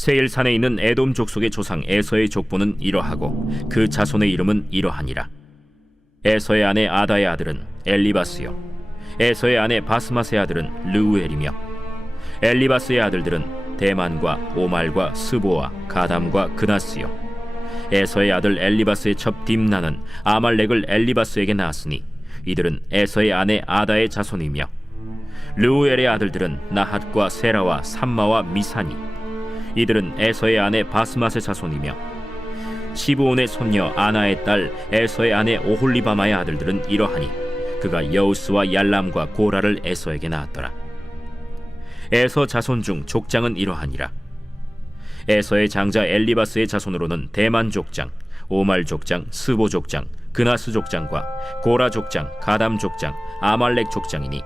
세일산에 있는 에돔 족속의 조상 에서의 족보는 이러하고 그 자손의 이름은 이러하니라. 에서의 아내 아다의 아들은 엘리바스요, 에서의 아내 바스맛의 아들은 르우엘이며, 엘리바스의 아들들은 대만과 오말과 스보와 가담과 그나스요. 에서의 아들 엘리바스의 첩 딥나는 아말렉을 엘리바스에게 낳았으니 이들은 에서의 아내 아다의 자손이며, 르우엘의 아들들은 나핫과 세라와 삼마와 미사니, 이들은 에서의 아내 바스맛의 자손이며, 시브온의 손녀 아나의 딸 에서의 아내 오홀리바마의 아들들은 이러하니 그가 여우스와 얄람과 고라를 에서에게 낳았더라. 에서 자손 중 족장은 이러하니라. 에서의 장자 엘리바스의 자손으로는 대만 족장, 오말 족장, 스보 족장, 그나스 족장과 고라 족장, 가담 족장, 아말렉 족장이니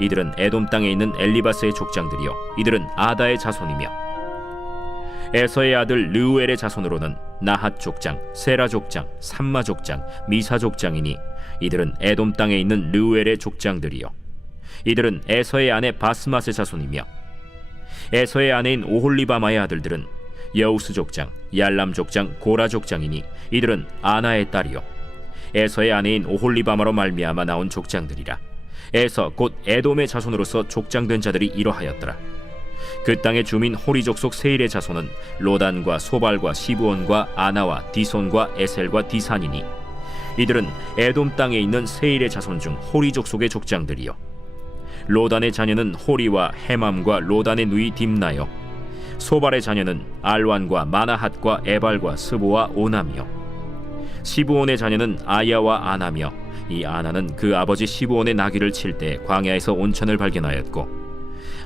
이들은 에돔 땅에 있는 엘리바스의 족장들이요 이들은 아다의 자손이며, 에서의 아들 르우엘의 자손으로는 나핫 족장, 세라 족장, 삼마 족장, 미사 족장이니 이들은 에돔 땅에 있는 르우엘의 족장들이요 이들은 에서의 아내 바스맛의 자손이며, 에서의 아내인 오홀리바마의 아들들은 여우스 족장, 얄람 족장, 고라 족장이니 이들은 아나의 딸이요 에서의 아내인 오홀리바마로 말미암아 나온 족장들이라. 에서 곧 에돔의 자손으로서 족장된 자들이 이러하였더라. 그 땅의 주민 호리 족속 세일의 자손은 로단과 소발과 시브온과 아나와 디손과 에셀과 디산이니 이들은 에돔 땅에 있는 세일의 자손 중 호리 족속의 족장들이요 로단의 자녀는 호리와 헤맘과 로단의 누이 딥나요, 소발의 자녀는 알완과 마나핫과 에발과 스보와 오남이요, 시브온의 자녀는 아야와 아나며, 이 아나는 그 아버지 시브온의 나귀를 칠 때 광야에서 온천을 발견하였고,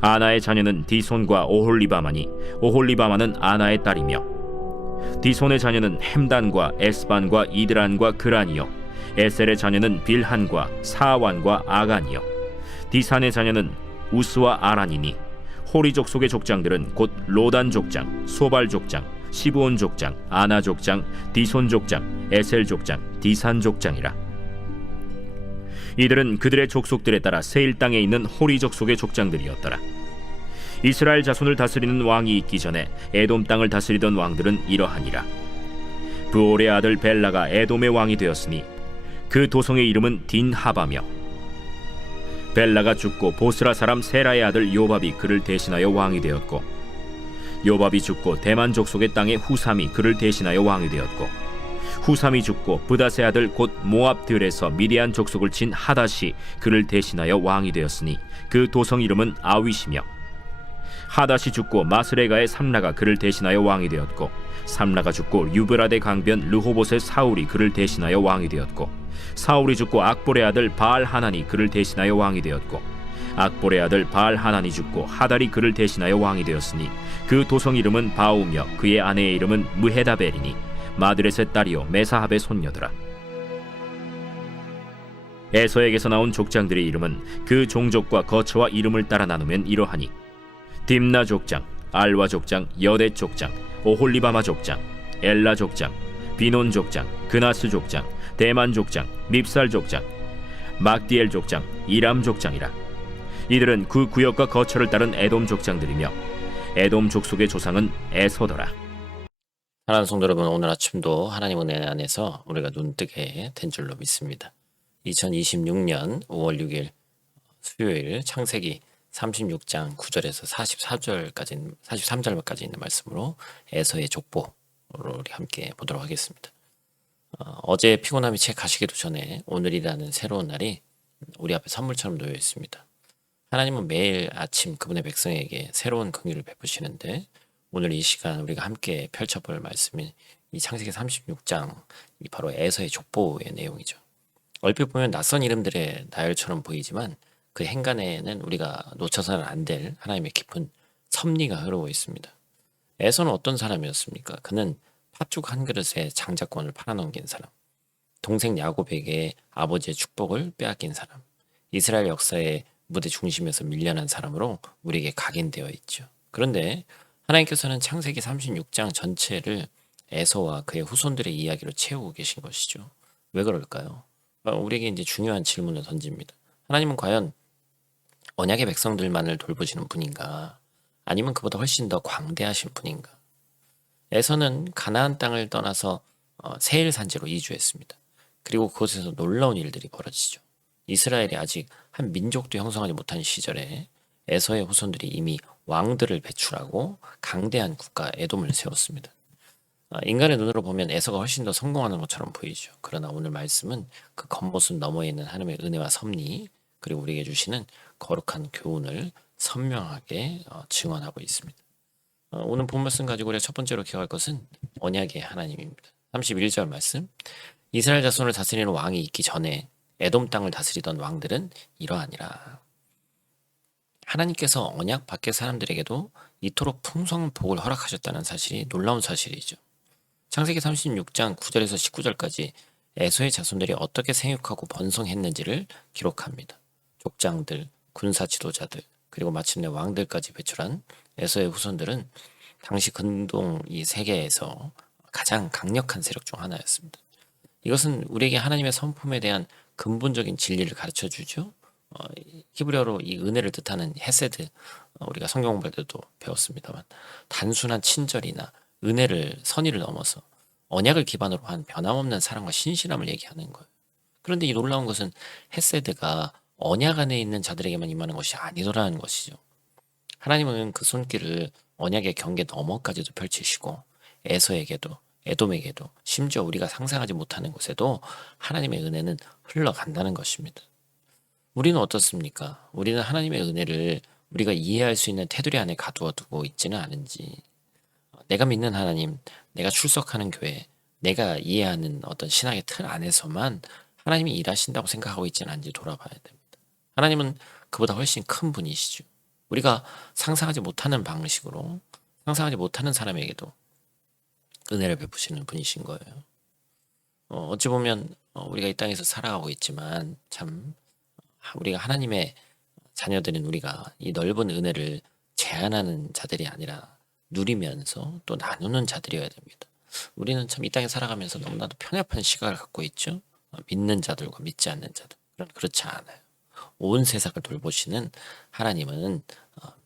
아나의 자녀는 디손과 오홀리바마니 오홀리바마는 아나의 딸이며, 디손의 자녀는 햄단과 에스반과 이드란과 그란이요, 에셀의 자녀는 빌한과 사완과 아간이요, 디산의 자녀는 우스와 아란이니 호리 족속의 족장들은 곧 로단 족장, 소발 족장, 시브온 족장, 아나 족장, 디손 족장, 에셀 족장, 디산 족장이라. 이들은 그들의 족속들에 따라 세일 땅에 있는 호리 족속의 족장들이었더라. 이스라엘 자손을 다스리는 왕이 있기 전에 에돔 땅을 다스리던 왕들은 이러하니라. 브올의 아들 벨라가 에돔의 왕이 되었으니 그 도성의 이름은 딘하바며, 벨라가 죽고 보스라 사람 세라의 아들 요밥이 그를 대신하여 왕이 되었고, 요밥이 죽고 대만 족속의 땅의 후삼이 그를 대신하여 왕이 되었고, 후삼이 죽고 브닷의 아들 곧 모압들에서 미디안 족속을 친 하닷이 그를 대신하여 왕이 되었으니 그 도성 이름은 아윗이며, 하닷이 죽고 마스레가의 삼라가 그를 대신하여 왕이 되었고, 삼라가 죽고 유브라데 강변 르호봇의 사울이 그를 대신하여 왕이 되었고, 사울이 죽고 악볼의 아들 바알 하난이 그를 대신하여 왕이 되었고, 악볼의 아들 바알 하난이 죽고 하달이 그를 대신하여 왕이 되었으니 그 도성 이름은 바우며 그의 아내의 이름은 무헤다벨이니 마드렛의 딸이요 메사합의 손녀더라. 에서에게서 나온 족장들의 이름은 그 종족과 거처와 이름을 따라 나누면 이러하니, 딥나 족장, 알와 족장, 여대 족장, 오홀리바마 족장, 엘라 족장, 비논 족장, 그나스 족장, 대만 족장, 밉살 족장, 막디엘 족장, 이람 족장이라. 이들은 그 구역과 거처를 따른 에돔 족장들이며 에돔 족속의 조상은 에서더라. 사랑하는 성도 여러분, 오늘 아침도 하나님 은혜 안에서 우리가 눈뜨게 된 줄로 믿습니다. 2026년 5월 6일 수요일 창세기 36장 9절에서 43절까지 있는 말씀으로 에서의 족보를 우리 함께 보도록 하겠습니다. 어제 피곤함이 채 가시기도 전에 오늘이라는 새로운 날이 우리 앞에 선물처럼 놓여 있습니다. 하나님은 매일 아침 그분의 백성에게 새로운 긍휼을 베푸시는데, 오늘 이 시간 우리가 함께 펼쳐볼 말씀이 이 창세기 36장 바로 에서의 족보의 내용이죠. 얼핏 보면 낯선 이름들의 나열처럼 보이지만 그 행간에는 우리가 놓쳐서는 안 될 하나님의 깊은 섭리가 흐르고 있습니다. 에서는 어떤 사람이었습니까? 그는 팥죽 한 그릇에 장자권을 팔아넘긴 사람, 동생 야곱에게 아버지의 축복을 빼앗긴 사람, 이스라엘 역사의 무대 중심에서 밀려난 사람으로 우리에게 각인되어 있죠. 그런데 하나님께서는 창세기 36장 전체를 에서와 그의 후손들의 이야기로 채우고 계신 것이죠. 왜 그럴까요? 우리에게 이제 중요한 질문을 던집니다. 하나님은 과연 언약의 백성들만을 돌보시는 분인가? 아니면 그보다 훨씬 더 광대하신 분인가? 에서는 가나안 땅을 떠나서 세일 산지로 이주했습니다. 그리고 그곳에서 놀라운 일들이 벌어지죠. 이스라엘이 아직 한 민족도 형성하지 못한 시절에 에서의 후손들이 이미 왕들을 배출하고 강대한 국가 에돔을 세웠습니다. 인간의 눈으로 보면 에서가 훨씬 더 성공하는 것처럼 보이죠. 그러나 오늘 말씀은 그 겉모습 너머에 있는 하나님의 은혜와 섭리, 그리고 우리에게 주시는 거룩한 교훈을 선명하게 증언하고 있습니다. 오늘 본 말씀 가지고 우리가 첫 번째로 기억할 것은 언약의 하나님입니다. 31절 말씀, 이스라엘 자손을 다스리는 왕이 있기 전에 에돔 땅을 다스리던 왕들은 이러하니라. 하나님께서 언약 밖의 사람들에게도 이토록 풍성한 복을 허락하셨다는 사실이 놀라운 사실이죠. 창세기 36장 9절에서 19절까지 에서의 자손들이 어떻게 생육하고 번성했는지를 기록합니다. 족장들, 군사 지도자들, 그리고 마침내 왕들까지 배출한 에서의 후손들은 당시 근동 이 세계에서 가장 강력한 세력 중 하나였습니다. 이것은 우리에게 하나님의 성품에 대한 근본적인 진리를 가르쳐 주죠. 히브리어로 이 은혜를 뜻하는 헤세드, 우리가 성경 공부할 때도 배웠습니다만 단순한 친절이나 은혜를 선의를 넘어서 언약을 기반으로 한 변함없는 사랑과 신실함을 얘기하는 거예요. 그런데 이 놀라운 것은 헤세드가 언약 안에 있는 자들에게만 임하는 것이 아니더라는 것이죠. 하나님은 그 손길을 언약의 경계 너머까지도 펼치시고 에서에게도 에돔에게도 심지어 우리가 상상하지 못하는 곳에도 하나님의 은혜는 흘러간다는 것입니다. 우리는 어떻습니까? 우리는 하나님의 은혜를 우리가 이해할 수 있는 테두리 안에 가두어 두고 있지는 않은지, 내가 믿는 하나님, 내가 출석하는 교회, 내가 이해하는 어떤 신학의 틀 안에서만 하나님이 일하신다고 생각하고 있지는 않은지 돌아봐야 됩니다. 하나님은 그보다 훨씬 큰 분이시죠. 우리가 상상하지 못하는 방식으로 상상하지 못하는 사람에게도 은혜를 베푸시는 분이신 거예요. 어찌 보면 우리가 이 땅에서 살아가고 있지만 참 우리가 하나님의 자녀들인 우리가 이 넓은 은혜를 제한하는 자들이 아니라 누리면서 또 나누는 자들이어야 됩니다. 우리는 참 이 땅에 살아가면서 너무나도 편협한 시각을 갖고 있죠. 믿는 자들과 믿지 않는 자들. 그렇지 않아요. 온 세상을 돌보시는 하나님은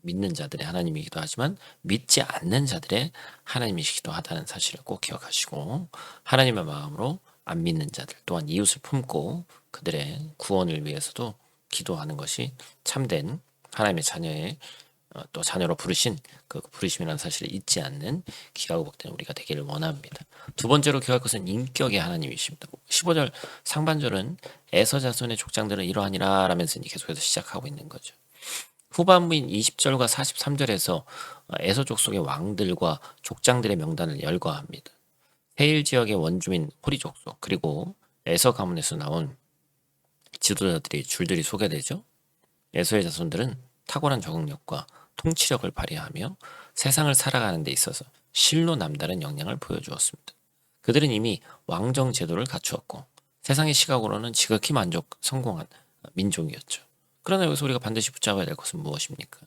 믿는 자들의 하나님이기도 하지만 믿지 않는 자들의 하나님이시기도 하다는 사실을 꼭 기억하시고, 하나님의 마음으로 안 믿는 자들 또한 이웃을 품고 그들의 구원을 위해서도 기도하는 것이 참된 하나님의 자녀의 또 자녀로 부르신 그 부르심이라는 사실을 잊지 않는 귀하고 복된 우리가 되기를 원합니다. 두 번째로 기억할 것은 인격의 하나님이십니다. 15절 상반절은 에서 자손의 족장들은 이러하니라 라면서 계속해서 시작하고 있는 거죠. 후반부인 20절과 43절에서 에서 족속의 왕들과 족장들의 명단을 열거합니다. 세일 지역의 원주민 호리 족속, 그리고 에서 가문에서 나온 지도자들이 줄줄이 소개되죠. 에서의 자손들은 탁월한 적응력과 통치력을 발휘하며 세상을 살아가는 데 있어서 실로 남다른 역량을 보여주었습니다. 그들은 이미 왕정 제도를 갖추었고 세상의 시각으로는 지극히 성공한 민족이었죠. 그러나 여기서 우리가 반드시 붙잡아야 될 것은 무엇입니까?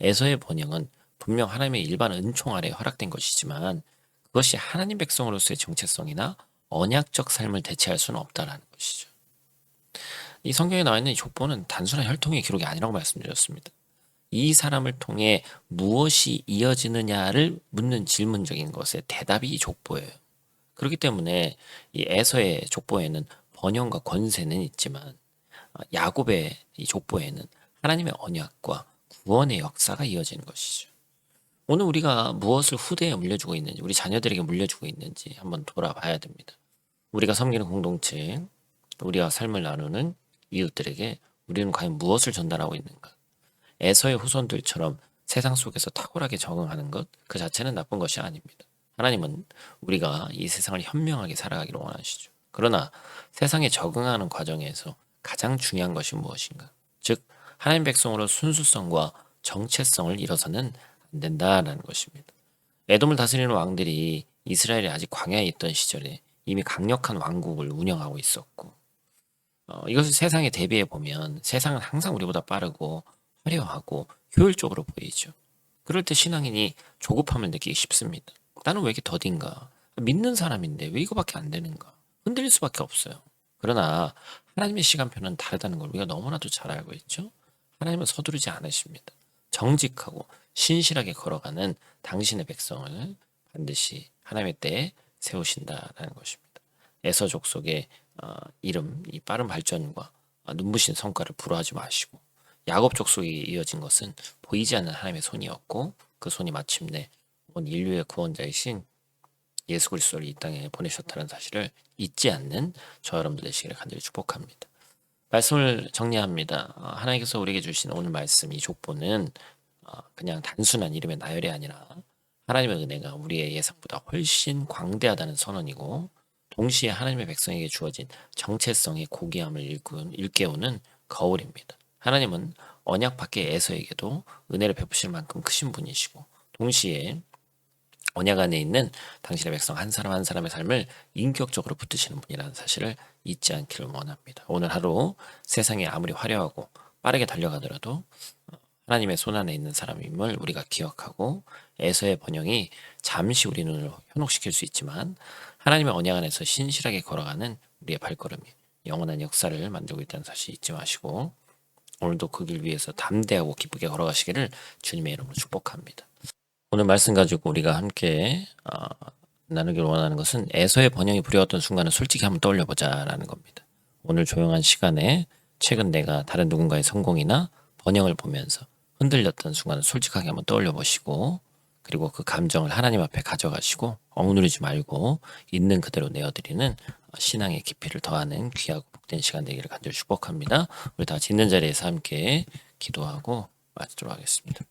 에서의 번영은 분명 하나님의 일반 은총 아래 허락된 것이지만 그것이 하나님 백성으로서의 정체성이나 언약적 삶을 대체할 수는 없다라는 것이죠. 이 성경에 나와 있는 이 족보는 단순한 혈통의 기록이 아니라고 말씀드렸습니다. 이 사람을 통해 무엇이 이어지느냐를 묻는 질문적인 것의 대답이 이 족보예요. 그렇기 때문에 이 에서의 족보에는 번영과 권세는 있지만 야곱의 이 족보에는 하나님의 언약과 구원의 역사가 이어지는 것이죠. 오늘 우리가 무엇을 후대에 물려주고 있는지, 우리 자녀들에게 물려주고 있는지 한번 돌아봐야 됩니다. 우리가 섬기는 공동체, 우리와 삶을 나누는 이웃들에게 우리는 과연 무엇을 전달하고 있는가? 에서의 후손들처럼 세상 속에서 탁월하게 적응하는 것 그 자체는 나쁜 것이 아닙니다. 하나님은 우리가 이 세상을 현명하게 살아가기를 원하시죠. 그러나 세상에 적응하는 과정에서 가장 중요한 것이 무엇인가? 즉 하나님 백성으로 순수성과 정체성을 잃어서는 안 된다라는 것입니다. 에돔을 다스리는 왕들이 이스라엘이 아직 광야에 있던 시절에 이미 강력한 왕국을 운영하고 있었고, 이것을 세상에 대비해 보면 세상은 항상 우리보다 빠르고 화려하고 효율적으로 보이죠. 그럴 때 신앙인이 조급함을 느끼기 쉽습니다. 나는 왜 이렇게 더딘가? 믿는 사람인데 왜 이거밖에 안 되는가? 흔들릴 수밖에 없어요. 그러나 하나님의 시간표는 다르다는 걸 우리가 너무나도 잘 알고 있죠. 하나님은 서두르지 않으십니다. 정직하고 신실하게 걸어가는 당신의 백성을 반드시 하나님의 때에 세우신다라는 것입니다. 에서 족속의 이름, 이 빠른 발전과 눈부신 성과를 불허하지 마시고 야곱 족속이 이어진 것은 보이지 않는 하나님의 손이었고 그 손이 마침내 온 인류의 구원자이신 예수 그리스도를 이 땅에 보내셨다는 사실을 잊지 않는 저 여러분들 되시기를 간절히 축복합니다. 말씀을 정리합니다. 하나님께서 우리에게 주신 오늘 말씀 이 족보는 그냥 단순한 이름의 나열이 아니라 하나님의 은혜가 우리의 예상보다 훨씬 광대하다는 선언이고 동시에 하나님의 백성에게 주어진 정체성의 고귀함을 일깨우는 거울입니다. 하나님은 언약 밖의 에서에게도 은혜를 베푸실 만큼 크신 분이시고 동시에 언약 안에 있는 당신의 백성 한 사람 한 사람의 삶을 인격적으로 붙드시는 분이라는 사실을 잊지 않기를 원합니다. 오늘 하루 세상이 아무리 화려하고 빠르게 달려가더라도 하나님의 손안에 있는 사람임을 우리가 기억하고 에서의 번영이 잠시 우리 눈을 현혹시킬 수 있지만 하나님의 언약 안에서 신실하게 걸어가는 우리의 발걸음이 영원한 역사를 만들고 있다는 사실 잊지 마시고 오늘도 그 길 위에서 담대하고 기쁘게 걸어가시기를 주님의 이름으로 축복합니다. 오늘 말씀 가지고 우리가 함께 나누길 원하는 것은 에서의 번영이 부려웠던 순간을 솔직히 한번 떠올려보자라는 겁니다. 오늘 조용한 시간에 최근 내가 다른 누군가의 성공이나 번영을 보면서 흔들렸던 순간을 솔직하게 한번 떠올려보시고 그리고 그 감정을 하나님 앞에 가져가시고 억누르지 말고 있는 그대로 내어드리는 신앙의 깊이를 더하는 귀하고 복된 시간 되기를 간절히 축복합니다. 우리 다 같이 있는 자리에서 함께 기도하고 마치도록 하겠습니다.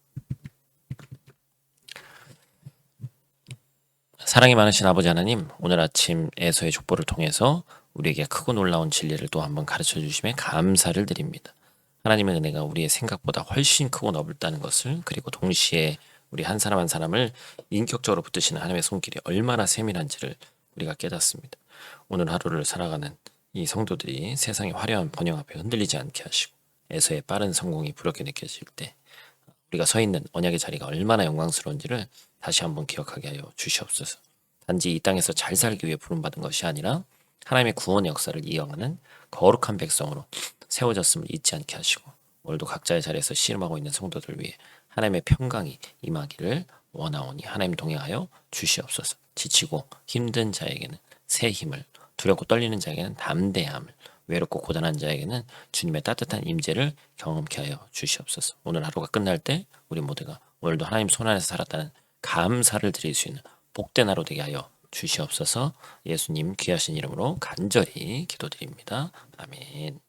사랑이 많으신 아버지 하나님, 오늘 아침 에서의 족보를 통해서 우리에게 크고 놀라운 진리를 또 한번 가르쳐 주심에 감사를 드립니다. 하나님의 은혜가 우리의 생각보다 훨씬 크고 넓다는 것을 그리고 동시에 우리 한 사람 한 사람을 인격적으로 붙드시는 하나님의 손길이 얼마나 세밀한지를 우리가 깨닫습니다. 오늘 하루를 살아가는 이 성도들이 세상의 화려한 번영 앞에 흔들리지 않게 하시고 에서의 빠른 성공이 부럽게 느껴질 때 우리가 서 있는 언약의 자리가 얼마나 영광스러운지를 다시 한번 기억하게 하여 주시옵소서. 단지 이 땅에서 잘 살기 위해 부름받은 것이 아니라 하나님의 구원의 역사를 이어가는 거룩한 백성으로 세워졌음을 잊지 않게 하시고 오늘도 각자의 자리에서 씨름하고 있는 성도들 위해 하나님의 평강이 임하기를 원하오니 하나님 동행하여 주시옵소서. 지치고 힘든 자에게는 새 힘을, 두렵고 떨리는 자에게는 담대함을, 외롭고 고단한 자에게는 주님의 따뜻한 임재를 경험케 하여 주시옵소서. 오늘 하루가 끝날 때 우리 모두가 오늘도 하나님 손안에서 살았다는 감사를 드릴 수 있는 복된 하루 되게 하여 주시옵소서. 예수님 귀하신 이름으로 간절히 기도드립니다. 아멘.